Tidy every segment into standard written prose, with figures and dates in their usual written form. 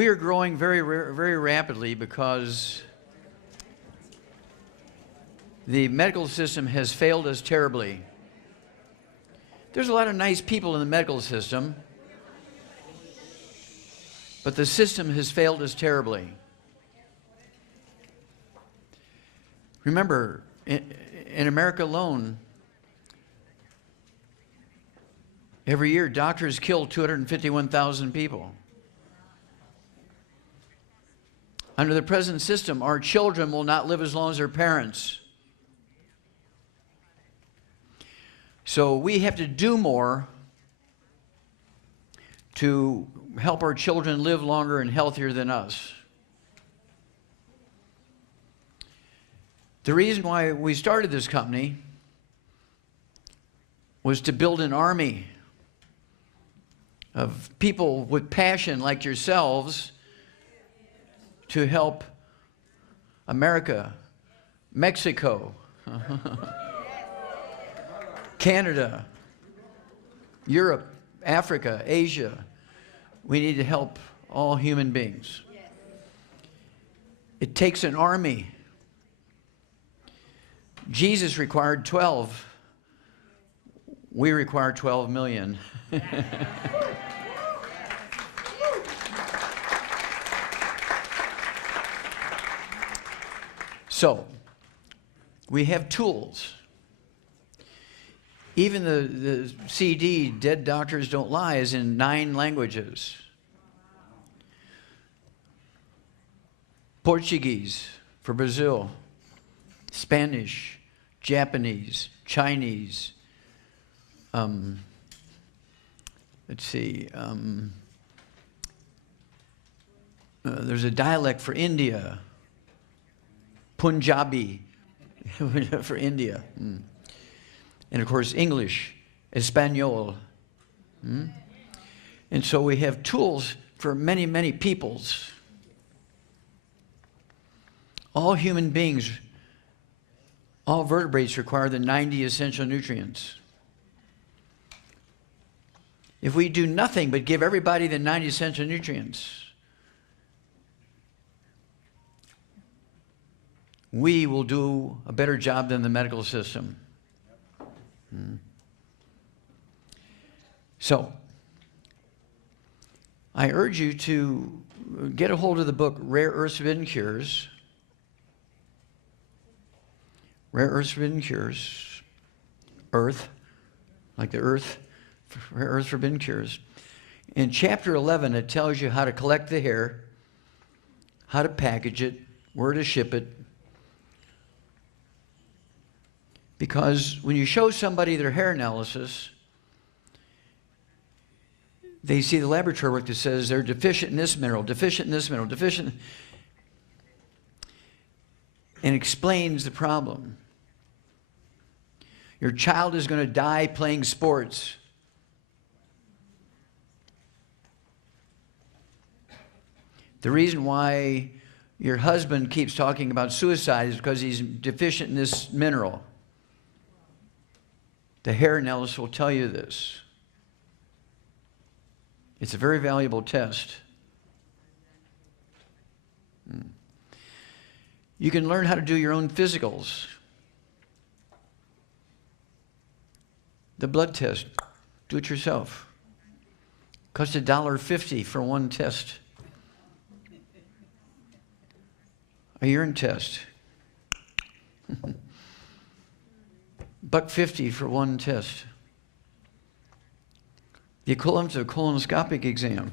We are growing very rapidly because the medical system has failed us terribly. There's a lot of nice people in the medical system, but the system has failed us terribly. Remember, in America alone, every year doctors kill 251,000 people. Under the present system, our children will not live as long as their parents. So we have to do more to help our children live longer and healthier than us. The reason why we started this company was to build an army of people with passion like yourselves to help America, Mexico, Canada, Europe, Africa, Asia. We need to help all human beings. It takes an army. Jesus required 12. We require 12 million. So, we have tools. Even the CD, Dead Doctors Don't Lie, is in 9 languages. Portuguese for Brazil, Spanish, Japanese, Chinese, let's see, there's a dialect for India, Punjabi for India. And of course, English, Espanol. And so we have tools for many, many peoples. All human beings, all vertebrates require the 90 essential nutrients. If we do nothing but give everybody the 90 essential nutrients, we will do a better job than the medical system. So, I urge you to get a hold of the book, Rare Earths Forbidden Cures. Rare Earths Forbidden Cures. Earth, like the earth, Rare Earths Forbidden Cures. In chapter 11, it tells you how to collect the hair, how to package it, where to ship it. Because when you show somebody their hair analysis, they see the laboratory work that says they're deficient in this mineral, deficient in this mineral, deficient, and explains the problem. Your child is going to die playing sports. The reason why your husband keeps talking about suicide is because he's deficient in this mineral. The hair analysis will tell you this. It's a very valuable test. You can learn how to do your own physicals. The blood test, do it yourself. Costs $1.50 for one test. A urine test. $1.50 for one test. The equivalent of a colonoscopic exam.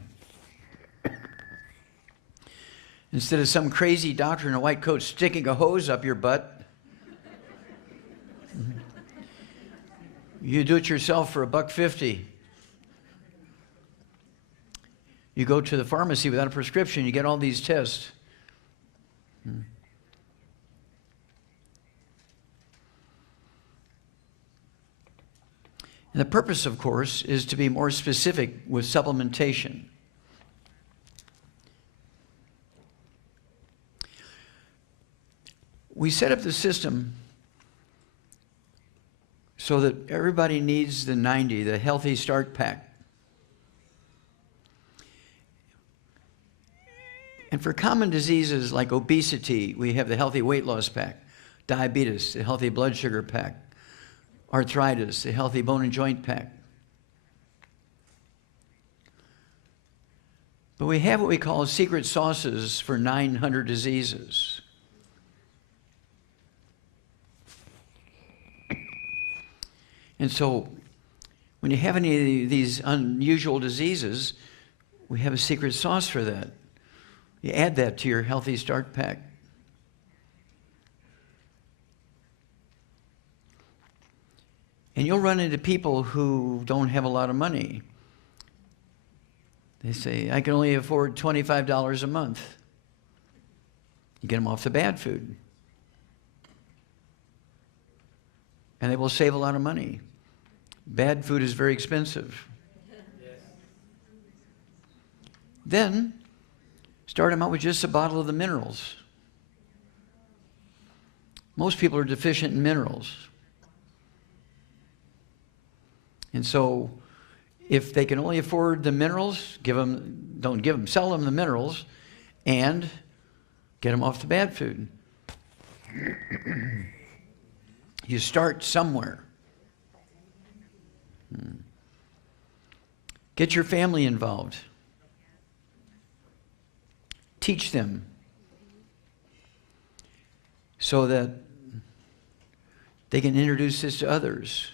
Instead of some crazy doctor in a white coat sticking a hose up your butt, you do it yourself for $1.50. You go to the pharmacy without a prescription, you get all these tests. And the purpose, of course, is to be more specific with supplementation. We set up the system so that everybody needs the 90, the Healthy Start Pack. And for common diseases like obesity, we have the Healthy Weight Loss Pack. Diabetes, the Healthy Blood Sugar Pack. Arthritis, the Healthy Bone and Joint Pack. But we have what we call secret sauces for 900 diseases. And so, when you have any of these unusual diseases, we have a secret sauce for that. You add that to your Healthy Start Pack. And you'll run into people who don't have a lot of money. They say, I can only afford $25 a month. You get them off the bad food. And they will save a lot of money. Bad food is very expensive. Yes. Then, start them out with just a bottle of the minerals. Most people are deficient in minerals. And so, if they can only afford the minerals, sell them the minerals, and get them off the bad food. You start somewhere. Get your family involved. Teach them so that they can introduce this to others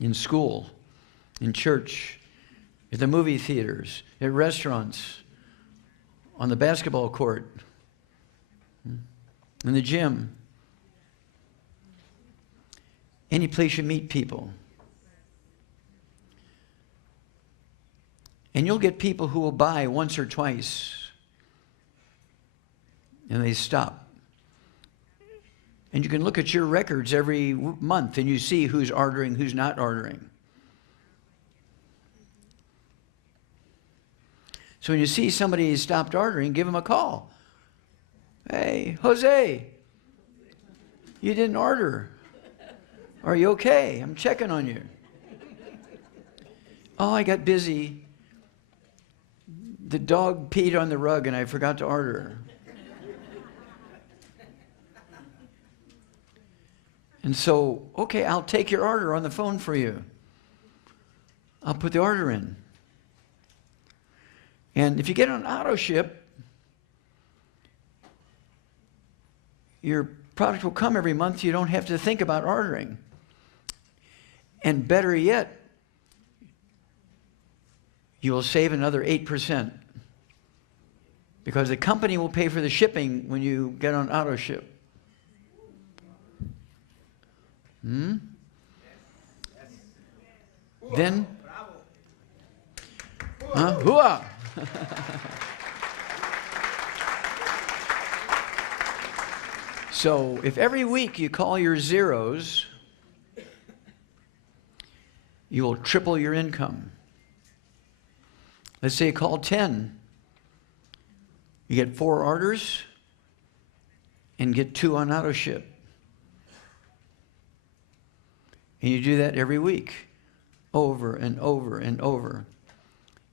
in school, in church, at the movie theaters, at restaurants, on the basketball court, in the gym, any place you meet people. And you'll get people who will buy once or twice, and they stop. And you can look at your records every month, and you see who's ordering, who's not ordering. So when you see somebody who's stopped ordering, give them a call. Hey, Jose, you didn't order. Are you okay? I'm checking on you. Oh, I got busy. The dog peed on the rug and I forgot to order. And so, okay, I'll take your order on the phone for you. I'll put the order in. And if you get on auto ship, your product will come every month. You don't have to think about ordering. And better yet, you will save another 8%. Because the company will pay for the shipping when you get on auto ship. Then, hooah! So, if every week you call your zeros, you will triple your income. Let's say you call 10. You get 4 orders and get 2 on auto ship. And you do that every week, over and over and over.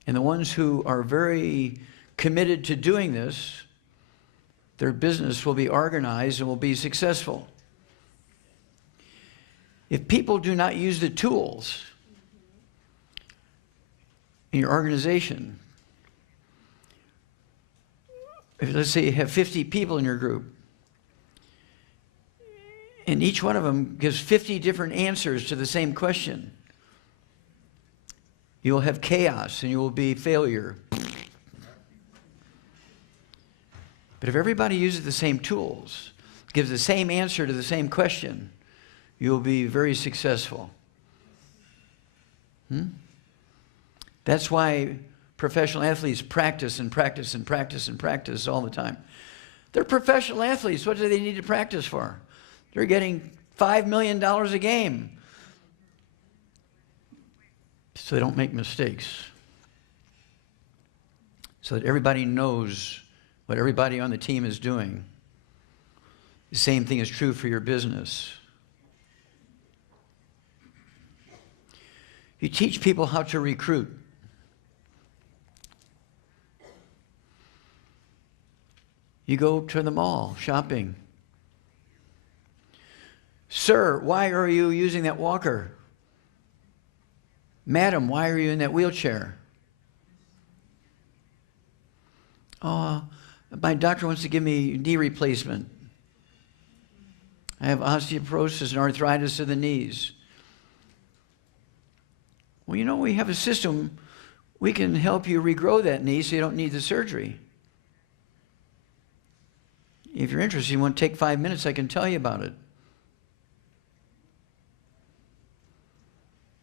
And the ones who are very committed to doing this, their business will be organized and will be successful. If people do not use the tools in your organization, if let's say you have 50 people in your group, and each one of them gives 50 different answers to the same question, you will have chaos and you will be failure. But if everybody uses the same tools, gives the same answer to the same question, you will be very successful. That's why professional athletes practice and practice and practice and practice all the time. They're professional athletes. What do they need to practice for? They're getting $5 million a game. So they don't make mistakes. So that everybody knows what everybody on the team is doing. The same thing is true for your business. You teach people how to recruit. You go to the mall shopping. Sir, why are you using that walker? Madam, why are you in that wheelchair? Oh, my doctor wants to give me knee replacement. I have osteoporosis and arthritis of the knees. Well, you know, we have a system. We can help you regrow that knee so you don't need the surgery. If you're interested, you want to take 5 minutes, I can tell you about it.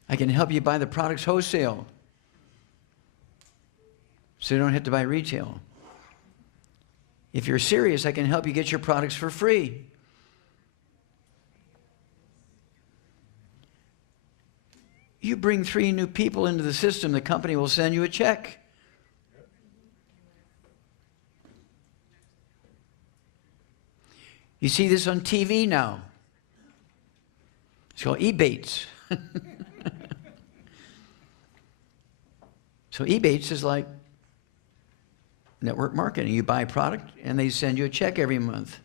I can help you buy the products wholesale so you don't have to buy retail. If you're serious, I can help you get your products for free. You bring 3 new people into the system, the company will send you a check. You see this on TV now. It's called Ebates. So Ebates is like network marketing. You buy a product and they send you a check every month.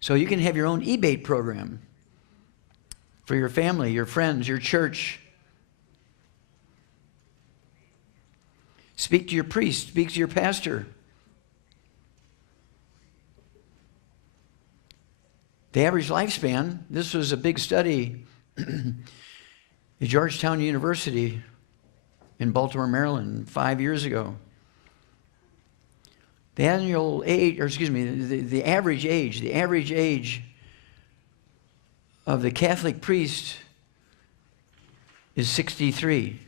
So you can have your own Ebate program for your family, your friends, your church. Speak to your priest, speak to your pastor. The average lifespan, this was a big study at Georgetown University in Baltimore, Maryland, 5 years ago. The annual age, or excuse me, the average age of the Catholic priest is 63.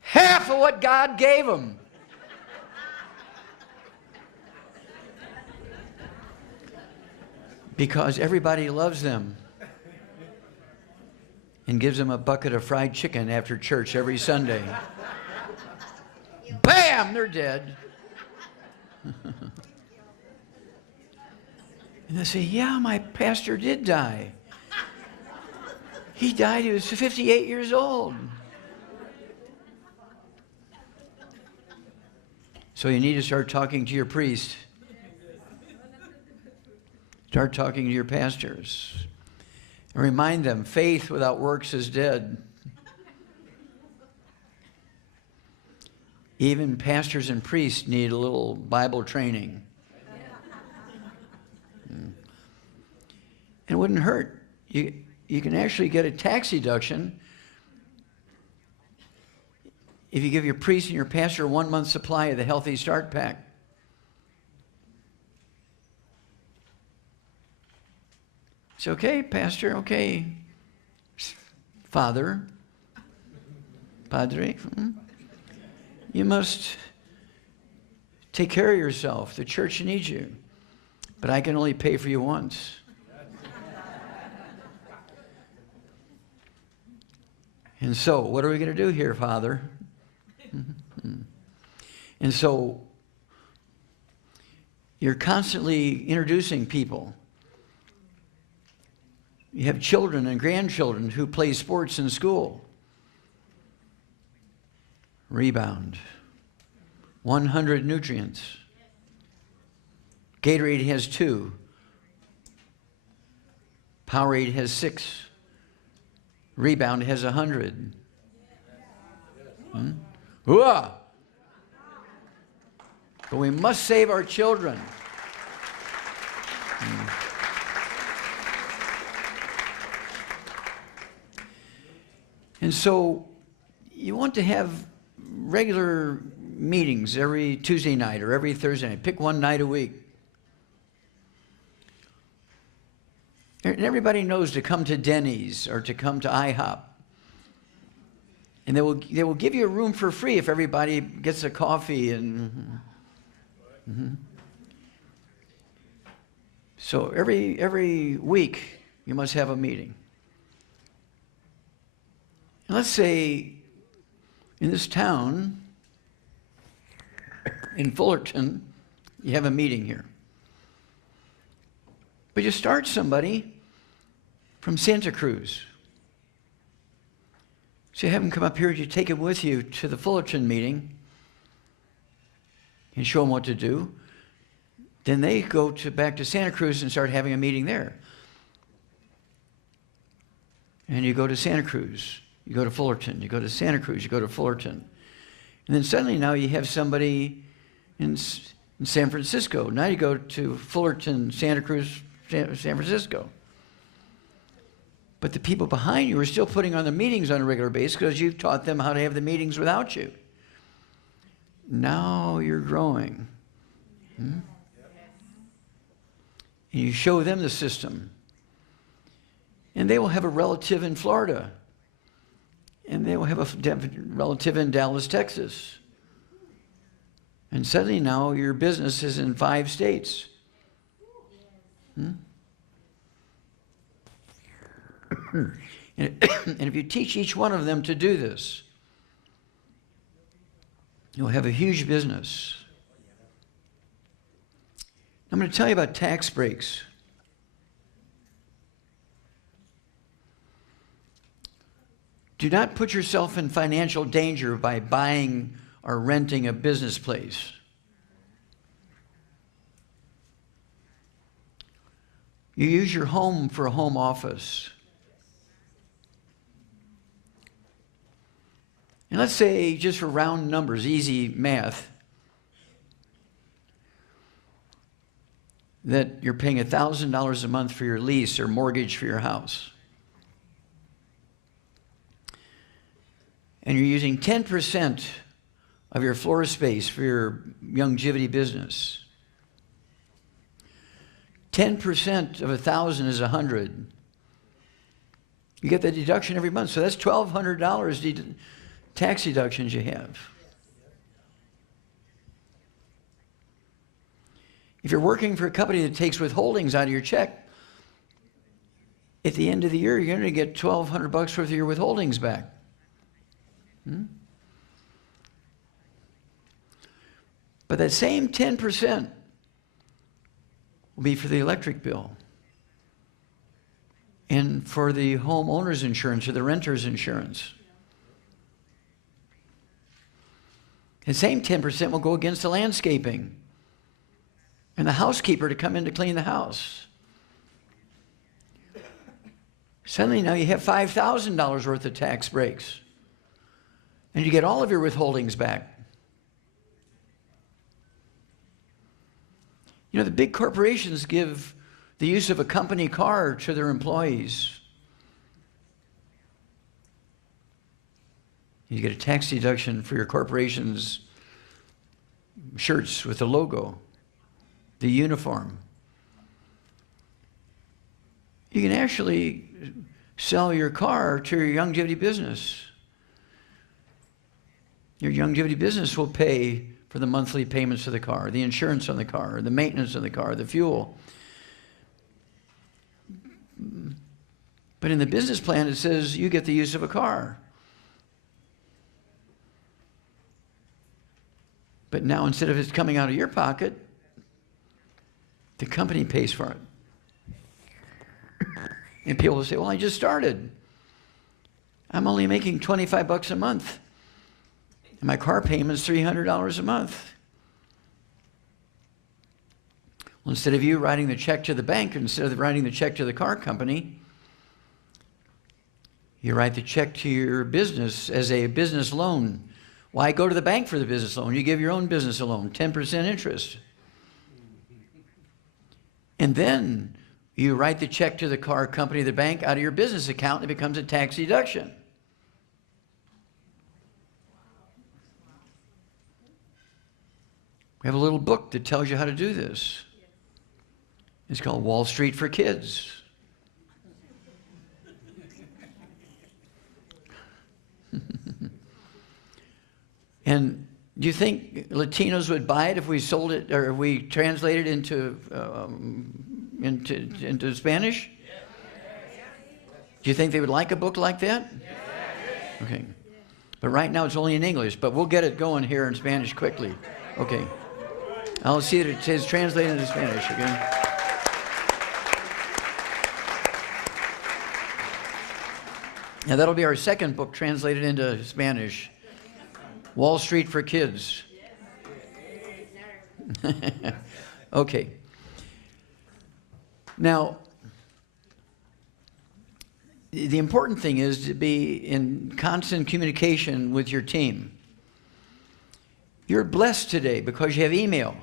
Half of what God gave him. Because everybody loves them and gives them a bucket of fried chicken after church every Sunday. Bam! They're dead. And they say, yeah, my pastor did die. He died, he was 58 years old. So you need to start talking to your priest. Start talking to your pastors. And remind them, faith without works is dead. Even pastors and priests need a little Bible training. And it wouldn't hurt. You can actually get a tax deduction if you give your priest and your pastor a 1 month supply of the Healthy Start Pack. It's okay, Pastor, okay. Father, Padre, you must take care of yourself. The church needs you. But I can only pay for you once. And so, what are we going to do here, Father? And so, you're constantly introducing people. You have children and grandchildren who play sports in school. Rebound. 100 nutrients. Gatorade has 2. Powerade has 6. Rebound has 100. But we must save our children. And so you want to have regular meetings every Tuesday night or every Thursday night. Pick one night a week. And everybody knows to come to Denny's or to come to IHOP. And they will give you a room for free if everybody gets a coffee. And So every week you must have a meeting. And let's say in this town, in Fullerton, you have a meeting here. But you start somebody from Santa Cruz. So you have them come up here, you take them with you to the Fullerton meeting and show them what to do. Then they go back to Santa Cruz and start having a meeting there. And you go to Santa Cruz, you go to Fullerton, you go to Santa Cruz, you go to Fullerton. And then suddenly now you have somebody in San Francisco. Now you go to Fullerton, Santa Cruz, San Francisco. But the people behind you are still putting on the meetings on a regular basis because you've taught them how to have the meetings without you. Now you're growing. And you show them the system. And they will have a relative in Florida. And they will have a relative in Dallas, Texas. And suddenly now your business is in 5 states. And if you teach each one of them to do this, you'll have a huge business. I'm going to tell you about tax breaks. Do not put yourself in financial danger by buying or renting a business place. You use your home for a home office. And let's say, just for round numbers, easy math, that you're paying $1,000 a month for your lease or mortgage for your house. And you're using 10% of your floor space for your longevity business. 10% of 1,000 is 100. You get the deduction every month. So that's $1,200 tax deductions you have. If you're working for a company that takes withholdings out of your check, at the end of the year, you're going to get $1,200 worth of your withholdings back. But that same 10% will be for the electric bill and for the homeowner's insurance or the renter's insurance. The same 10% will go against the landscaping and the housekeeper to come in to clean the house. Suddenly now you have $5,000 worth of tax breaks. And you get all of your withholdings back. You know, the big corporations give the use of a company car to their employees. You get a tax deduction for your corporation's shirts with the logo, the uniform. You can actually sell your car to your longevity business. Your longevity business will pay for the monthly payments of the car, the insurance on the car, the maintenance of the car, the fuel. But in the business plan, it says you get the use of a car. But now instead of it coming out of your pocket, the company pays for it. And people will say, well, I just started. I'm only making $25 a month. And my car payment is $300 a month. Well, instead of you writing the check to the bank, instead of writing the check to the car company, you write the check to your business as a business loan. Why go to the bank for the business loan? You give your own business a loan, 10% interest. And then you write the check to the car company, the bank, out of your business account, and it becomes a tax deduction. We have a little book that tells you how to do this. It's called Wall Street for Kids. And do you think Latinos would buy it if we sold it or if we translated it into Spanish? Do you think they would like a book like that? Okay. But right now it's only in English, but we'll get it going here in Spanish quickly. Okay. I'll see that it says translated into Spanish, okay? Now, that'll be our second book translated into Spanish. Wall Street for Kids. Okay. Now, the important thing is to be in constant communication with your team. You're blessed today because you have email.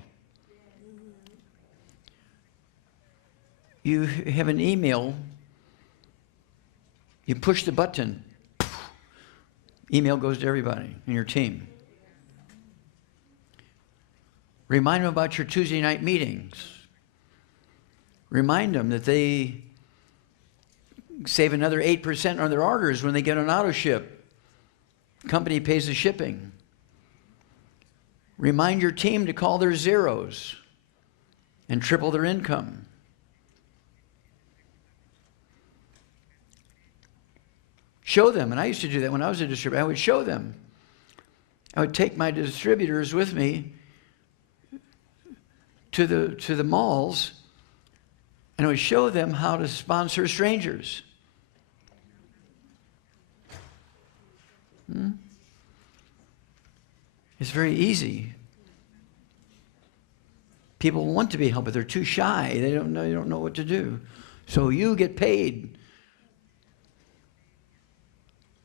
You have an email, you push the button, email goes to everybody in your team. Remind them about your Tuesday night meetings. Remind them that they save another 8% on their orders when they get an auto ship. Company pays the shipping. Remind your team to call their zeros and triple their income. Show them, and I used to do that when I was a distributor. I would show them. I would take my distributors with me to the malls, and I would show them how to sponsor strangers. It's very easy. People want to be helped, but they're too shy. They don't know what to do. So you get paid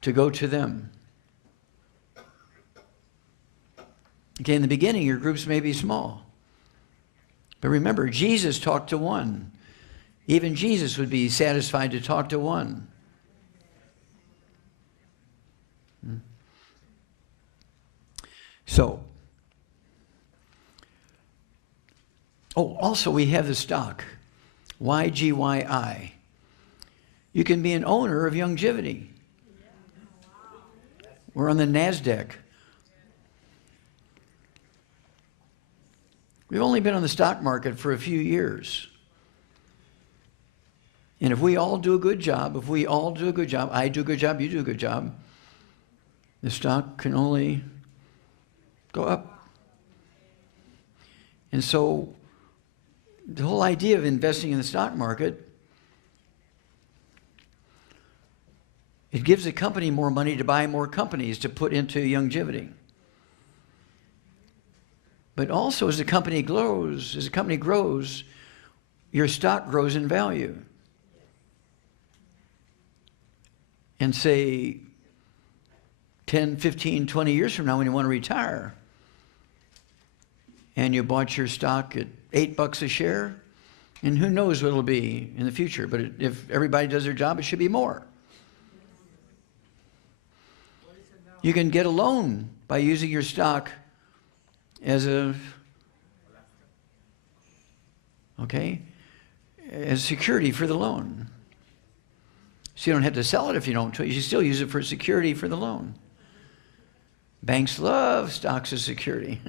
to go to them. Okay, in the beginning, your groups may be small. But remember, Jesus talked to one. Even Jesus would be satisfied to talk to one. So, also we have the stock, YGYI. You can be an owner of Youngevity. We're on the NASDAQ. We've only been on the stock market for a few years. And if we all do a good job, I do a good job, you do a good job, the stock can only go up. And so the whole idea of investing in the stock market, it gives a company more money to buy more companies to put into Youngevity. But also as the company grows, your stock grows in value. And say 10, 15, 20 years from now when you want to retire, and you bought your stock at $8 a share, and who knows what it'll be in the future, but if everybody does their job, it should be more. You can get a loan by using your stock as security for the loan. So you don't have to sell it if you don't. You still use it for security for the loan. Banks love stocks as security.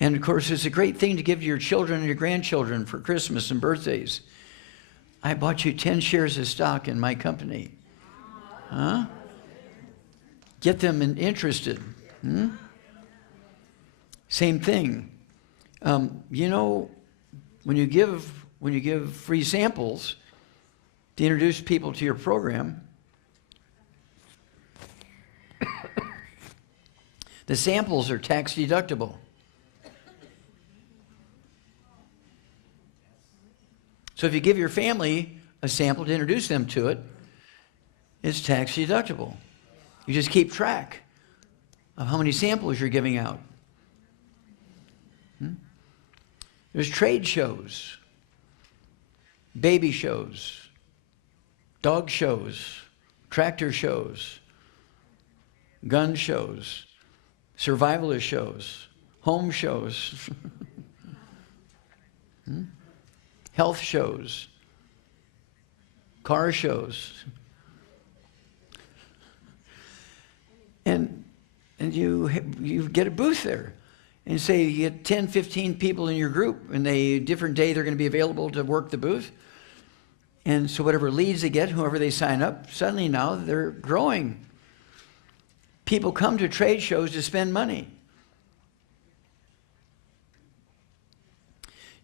And of course, it's a great thing to give to your children and your grandchildren for Christmas and birthdays. I bought you 10 shares of stock in my company. Huh? Get them interested. Same thing. When you give free samples to introduce people to your program, the samples are tax deductible. So if you give your family a sample to introduce them to it, it's tax deductible. You just keep track of how many samples you're giving out. There's trade shows, baby shows, dog shows, tractor shows, gun shows, survivalist shows, home shows, health shows, car shows. And you get a booth there. And say you get 10, 15 people in your group, and different day they're going to be available to work the booth. And so whatever leads they get, whoever they sign up, suddenly now they're growing. People come to trade shows to spend money.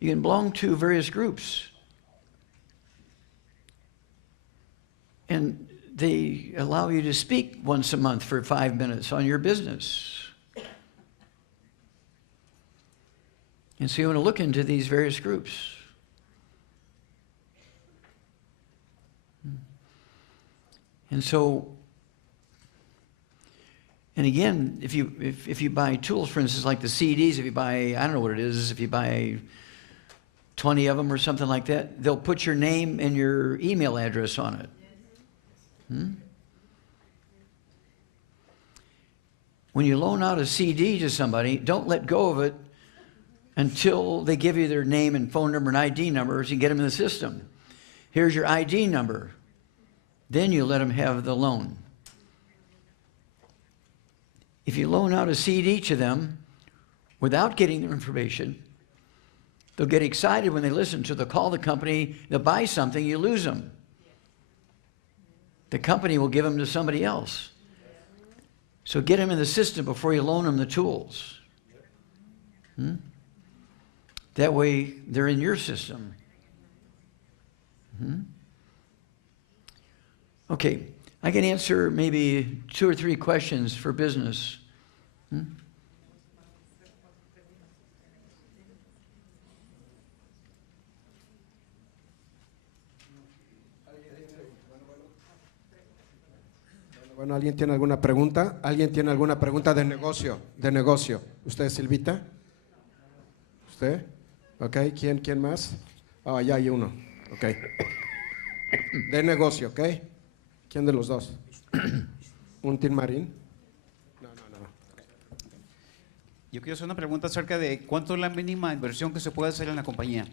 You can belong to various groups And they allow you to speak once a month for 5 minutes on your business. And so you want to look into these various groups. And so, and again, if you buy tools, for instance, like the CDs, if you buy, I don't know what it is, if you buy 20 of them or something like that, they'll put your name and your email address on it. When you loan out a CD to somebody, don't let go of it until they give you their name and phone number and ID number so you can get them in the system. Here's your ID number. Then you let them have the loan. If you loan out a CD to them without getting their information, they'll get excited when they listen to, they'll call the company, they'll buy something, you lose them. The company will give them to somebody else. So get them in the system before you loan them the tools. That way they're in your system. Okay, I can answer maybe 2 or 3 questions for business. Bueno, ¿alguien tiene alguna pregunta? ¿Alguien tiene alguna pregunta de negocio? De negocio. ¿Usted, Silvita? ¿Usted? Ok, ¿quién más? Ah, ya hay uno. Ok. De negocio, ¿ok? ¿Quién de los dos? ¿Un Tin Marín? No. Yo quiero hacer una pregunta acerca de cuánto es la mínima inversión que se puede hacer en la compañía.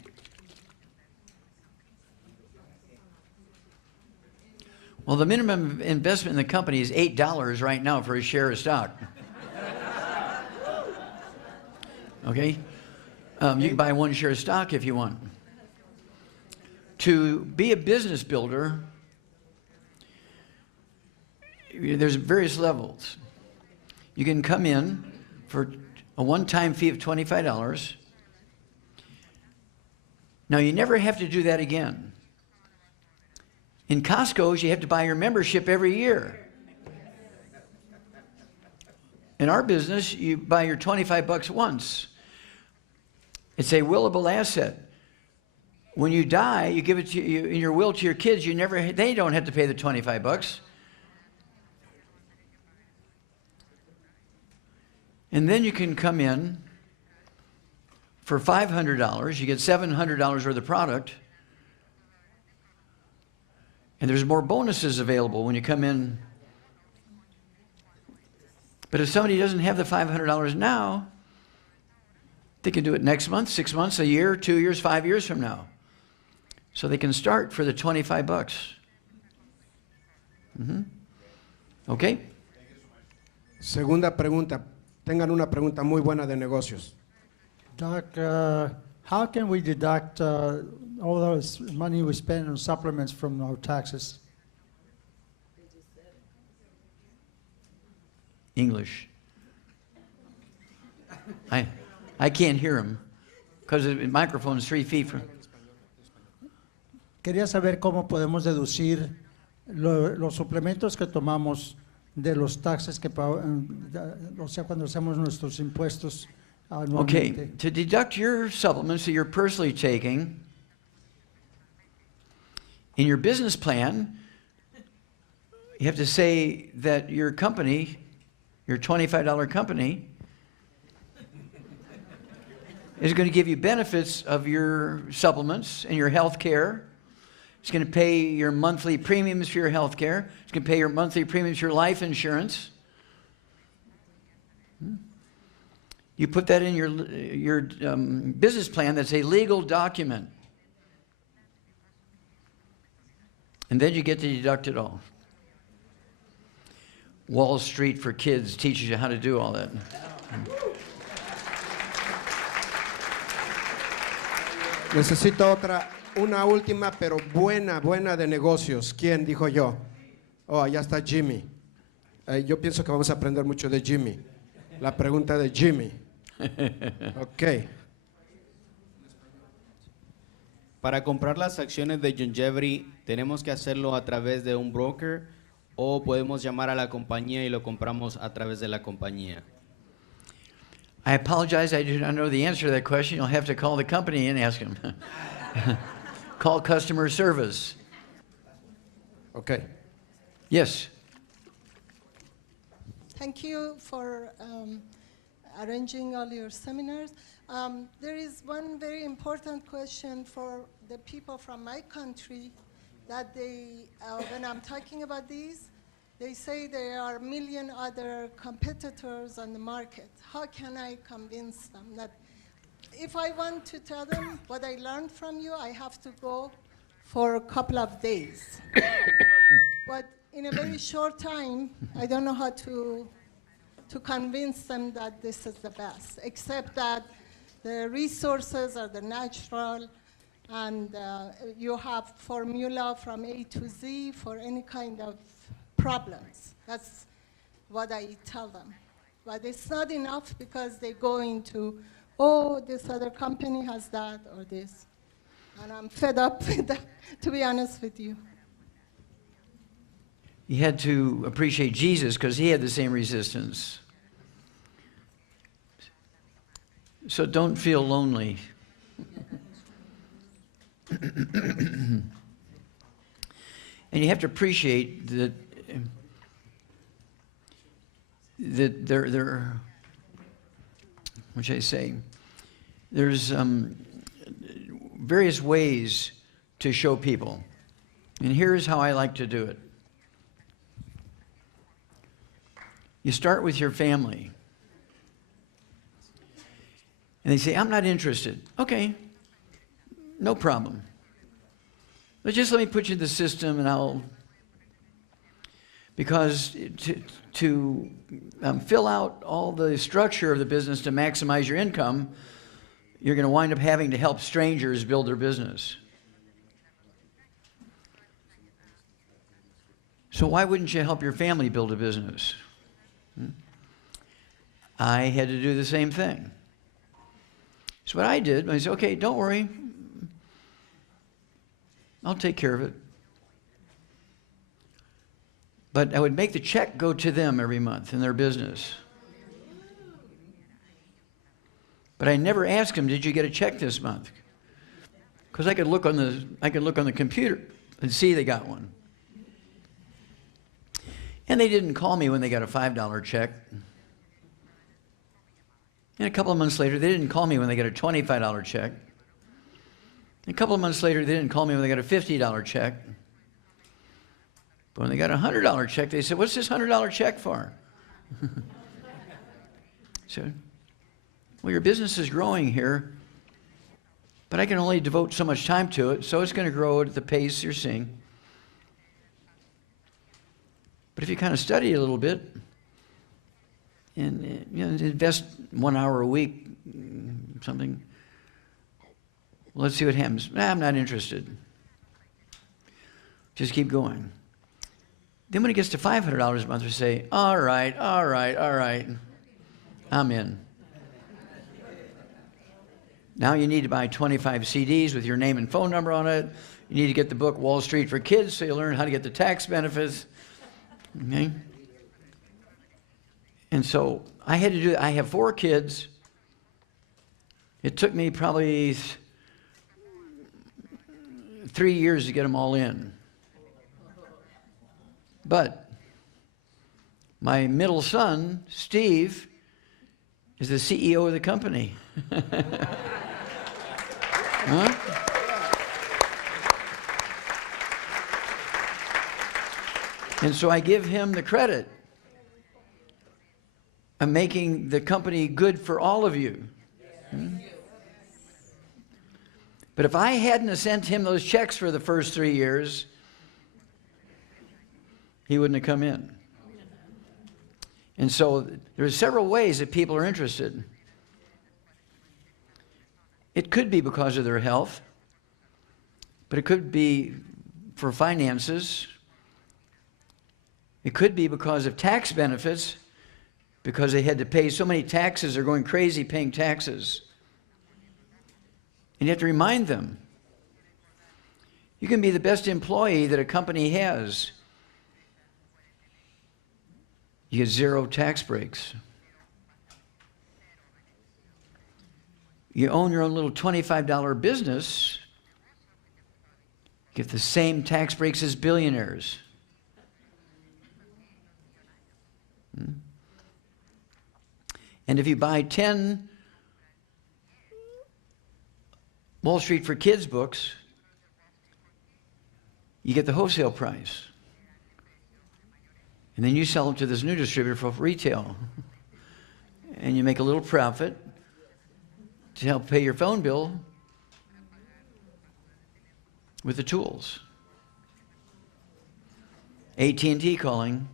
Well, the minimum investment in the company is $8 right now for a share of stock. Okay? You can buy 1 share of stock if you want. To be a business builder, there's various levels. You can come in for a one-time fee of $25. Now, you never have to do that again. In Costco's, you have to buy your membership every year. In our business, you buy your $25 once. It's a willable asset. When you die, you give it to you in your will to your kids. They don't have to pay the $25. And then you can come in for $500. You get $700 worth of product. And there's more bonuses available when you come in. But if somebody doesn't have the $500 now, they can do it next month, 6 months, a year, 2 years, 5 years from now. So they can start for the $25. Okay? Segunda pregunta. Tengan una pregunta muy buena de negocios. Doc, how can we deduct all those money we spend on supplements from our taxes? English. I can't hear him because the microphone's 3 feet from. Quería saber cómo podemos deducir los suplementos que tomamos de los taxes que o sea, cuando hacemos nuestros impuestos anualmente. Okay, to deduct your supplements that you're personally taking, in your business plan, you have to say that your company, your $25 company, is going to give you benefits of your supplements and your health care. It's going to pay your monthly premiums for your health care. It's going to pay your monthly premiums for your life insurance. You put that in your business plan. That's a legal document. And then you get to deduct it all. Wall Street for Kids teaches you how to do all that. Necesito una última, pero buena de negocios. ¿Quién dijo yo? Oh, allá está Jimmy. Yo pienso que vamos a aprender mucho de Jimmy. La pregunta de Jimmy. Ok. Para comprar las acciones de Longevity, ¿tenemos que hacerlo a través de un broker o podemos llamar a la compañía y lo compramos a través de la compañía? I apologize, I do not know the answer to that question. You'll have to call the company and ask them. Call customer service. Ok. Yes. Thank you for arranging all your seminars. There is one very important question for the people from my country that they, when I'm talking about these, they say there are a million other competitors on the market. How can I convince them that if I want to tell them what I learned from you, I have to go for a couple of days. But in a very short time, I don't know how to convince them that this is the best, except that the resources are the natural, and you have formula from A to Z for any kind of problems. That's what I tell them. But it's not enough because they go into, oh, this other company has that or this. And I'm fed up with that, to be honest with you. You had to appreciate Jesus because he had the same resistance. So don't feel lonely. And you have to appreciate that there what should I say? There's various ways to show people. And here's how I like to do it. You start with your family. And they say, I'm not interested. Okay, no problem. But just let me put you in the system and I'll, because to fill out all the structure of the business to maximize your income, you're going to wind up having to help strangers build their business. So why wouldn't you help your family build a business? I had to do the same thing. So what I did, I said, okay, don't worry. I'll take care of it. But I would make the check go to them every month in their business. But I never asked them, did you get a check this month? Because I could look on the computer and see they got one. And they didn't call me when they got a $5 check. And a couple of months later, they didn't call me when they got a $25 check. And a couple of months later, they didn't call me when they got a $50 check. But when they got a $100 check, they said, what's this $100 check for? So, well, your business is growing here, but I can only devote so much time to it, so it's going to grow at the pace you're seeing. But if you kind of study it a little bit and invest 1 hour a week, something, well, let's see what happens. I'm not interested. Just keep going. Then when it gets to $500 a month, we say, all right, I'm in. Now you need to buy 25 CDs with your name and phone number on it. You need to get the book Wall Street for Kids so you learn how to get the tax benefits. Okay? And so I had to do that. I have 4 kids. It took me probably 3 years to get them all in. But my middle son, Steve, is the CEO of the company. Huh? And so I give him the credit of making the company good for all of you. But if I hadn't have sent him those checks for the first 3 years, he wouldn't have come in. And so there's several ways that people are interested. It could be because of their health, but it could be for finances. It could be because of tax benefits, because they had to pay so many taxes, they're going crazy paying taxes. And you have to remind them, You can be the best employee that a company has. You get 0 tax breaks. You own your own little $25 business, get the same tax breaks as billionaires. And if you buy 10 Wall Street for Kids books, you get the wholesale price. And then you sell them to this new distributor for retail. And you make a little profit to help pay your phone bill with the tools. AT&T calling.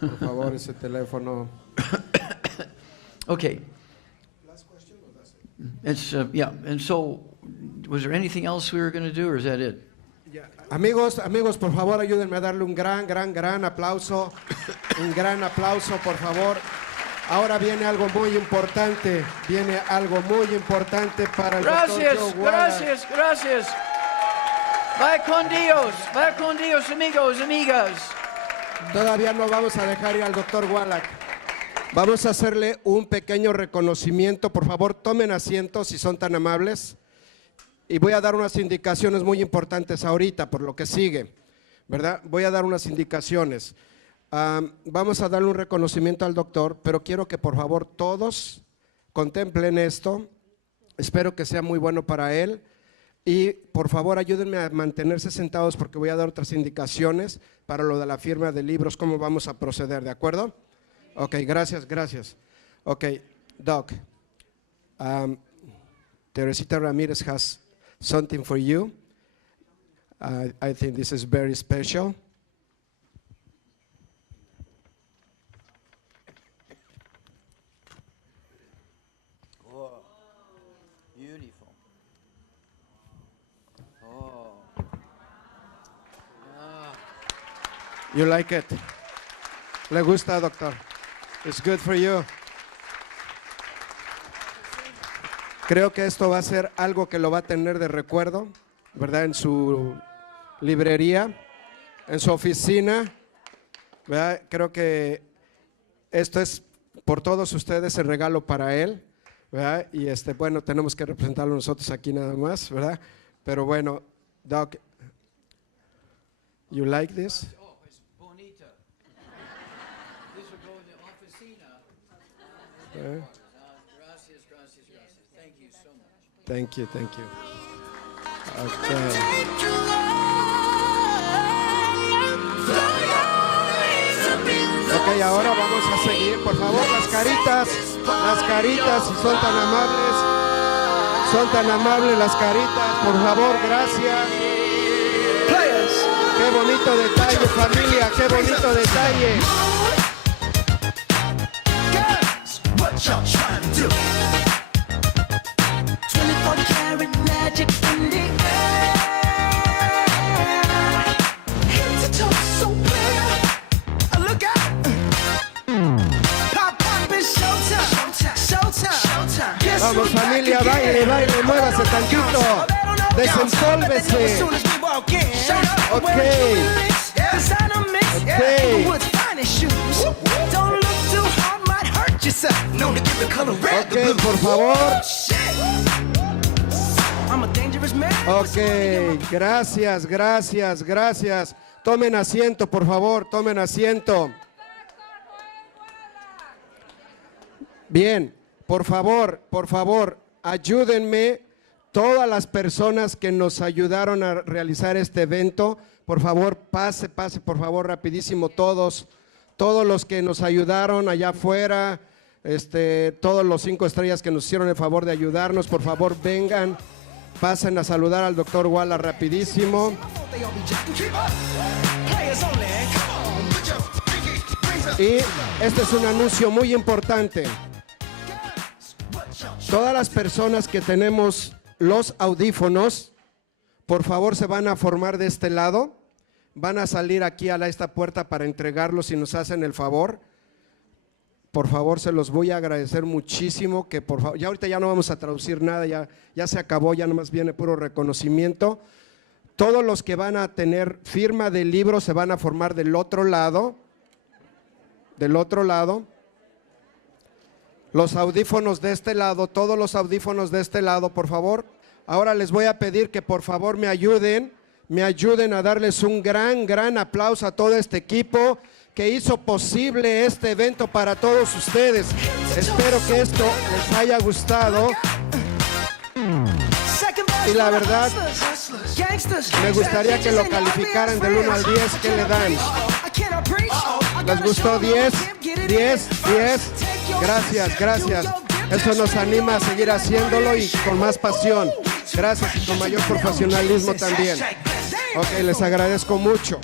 Por favor, ese teléfono. Okay. It's, yeah, and so, was there anything else we were going to do, or is that it? Amigos, por favor, ayúdenme a darle un gran aplauso. Un gran aplauso, por favor. Ahora viene algo muy importante. Viene algo muy importante para el Gracias, doctor Joe Wallace. gracias, gracias. Va con Dios, amigos, amigas. Todavía no vamos a dejar ir al doctor Wallach. Vamos a hacerle un pequeño reconocimiento. Por favor, tomen asiento si son tan amables. Y voy a dar unas indicaciones muy importantes ahorita por lo que sigue, ¿verdad? Voy a dar unas indicaciones. Vamos a darle un reconocimiento al doctor, pero quiero que por favor todos contemplen esto. Espero que sea muy bueno para él. Y por favor ayúdenme a mantenerse sentados porque voy a dar otras indicaciones para lo de la firma de libros, cómo vamos a proceder, ¿de acuerdo? Ok, gracias. Ok, Doc, Teresita Ramirez has something for you. I think this is very special. Beautiful. Oh. You like it? ¿Le gusta, doctor? It's good for you. Creo que esto va a ser algo que lo va a tener de recuerdo, ¿verdad? En su librería, en su oficina, ¿verdad? Creo que esto es por todos ustedes el regalo para él, ¿verdad? Y bueno, tenemos que representarlo nosotros aquí nada más, ¿verdad? Pero bueno, Doc, you like this? Oh, it's bonita. This will go in the oficina. Gracias. Thank you so much. Thank you. Okay. Ok, ahora vamos a seguir. Por favor, las caritas, si son tan amables las caritas, por favor, gracias. Qué bonito detalle, familia, qué bonito detalle. Vamos familia, baile, muévase tantito, desempólvese. Ok, por favor. Ok, gracias. Tomen asiento, por favor, tomen asiento. Bien, por favor, ayúdenme, todas las personas que nos ayudaron a realizar este evento, por favor, pase, por favor, rapidísimo, todos los que nos ayudaron allá afuera, todos los 5 estrellas que nos hicieron el favor de ayudarnos, por favor, vengan, pasen a saludar al doctor Wallace rapidísimo. Y este es un anuncio muy importante. Todas las personas que tenemos los audífonos, por favor se van a formar de este lado, van a salir aquí a esta puerta para entregarlos si nos hacen el favor. por favor, se los voy a agradecer muchísimo, que por favor, ya ahorita ya no vamos a traducir nada, ya se acabó, ya nomás viene puro reconocimiento. Todos los que van a tener firma del libro se van a formar del otro lado. Los audífonos de este lado, todos los audífonos de este lado, por favor. Ahora les voy a pedir que por favor me ayuden a darles un gran aplauso a todo este equipo que hizo posible este evento para todos ustedes. Espero que esto les haya gustado. Y la verdad, me gustaría que lo calificaran del 1 al 10. ¿Qué le dan? ¿Les gustó? 10. Gracias. Eso nos anima a seguir haciéndolo y con más pasión. Gracias y con mayor profesionalismo también. Ok, les agradezco mucho.